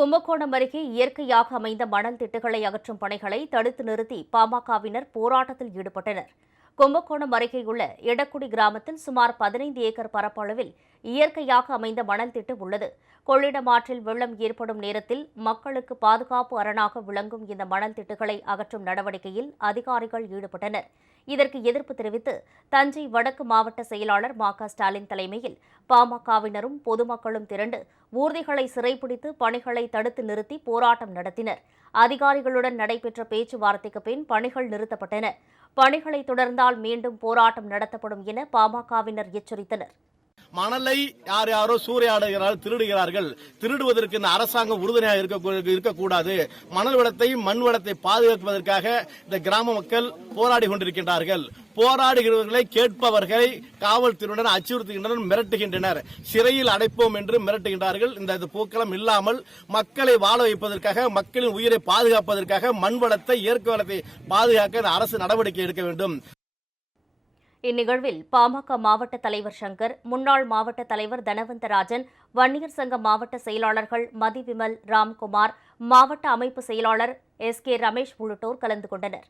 கும்பகோணம் அருகே இயற்கையாக அமைந்த மணல் திட்டுகளை அகற்றும் பணிகளை தடுத்து நிறுத்தி பாமகவினர் போராட்டத்தில் ஈடுபட்டனர். கும்பகோணம் அருகேயுள்ள எடக்குடி கிராமத்தில் சுமார் பதினைந்து ஏக்கர் பரப்பளவில் இயற்கையாக அமைந்த மணல் திட்டு உள்ளது. கொள்ளிடம் ஆற்றில் வெள்ளம் ஏற்படும் நேரத்தில் மக்களுக்கு பாதுகாப்பு அரணாக விளங்கும் இந்த மணல் திட்டுகளை அகற்றும் நடவடிக்கையில் அதிகாரிகள் ஈடுபட்டனர். இதற்கு எதிர்ப்பு தெரிவித்து தஞ்சை வடக்கு மாவட்ட செயலாளர் மா க ஸ்டாலின் தலைமையில் பாமகவினரும் பொதுமக்களும் திரண்டு ஊர்திகளை சிறைப்பிடித்து பணிகளை தடுத்து நிறுத்தி போராட்டம் நடத்தினர். அதிகாரிகளுடன் நடைபெற்ற பேச்சுவார்த்தைக்கு பின் பணிகள் நிறுத்தப்பட்டன. பணிகளை தொடர்ந்தால் மீண்டும் போராட்டம் நடத்தப்படும் என பாமகவினர் எச்சரித்தனர். மணலை யார் யாரோ சூறையாடுகிறார்கள் திருடுகிறார்கள். திருடுவதற்கு இந்த அரசாங்கம் உறுதுணையாக இருக்கக்கூடாது. மணல் வளத்தை மண் வளத்தை பாதுகாப்பதற்காக இந்த கிராம மக்கள் போராடி கொண்டிருக்கின்றார்கள். போராடுகிறவர்களை கேட்பவர்களை காவல்துறையினர் அச்சுறுத்துகின்றனர் மிரட்டுகின்றனர். சிறையில் அடைப்போம் என்று மிரட்டுகின்றார்கள். இந்த இது போக்களம் இல்லாமல் மக்களை வாழ வைப்பதற்காக மக்களின் உயிரை பாதுகாப்பதற்காக மண் வளத்தை இயற்கை வளத்தை பாதுகாக்க அரசு நடவடிக்கை எடுக்க வேண்டும். இந்நிகழ்வில் பாமக மாவட்ட தலைவர் சங்கர் முன்னாள் மாவட்ட தலைவர் தனவந்தராஜன் வன்னியர் சங்க மாவட்ட செயலாளர்கள் மதி விமல் ராம்குமார் மாவட்ட அமைப்பு செயலாளர் எஸ் கே ரமேஷ் உள்ளிட்டோர் கலந்து கொண்டனர்.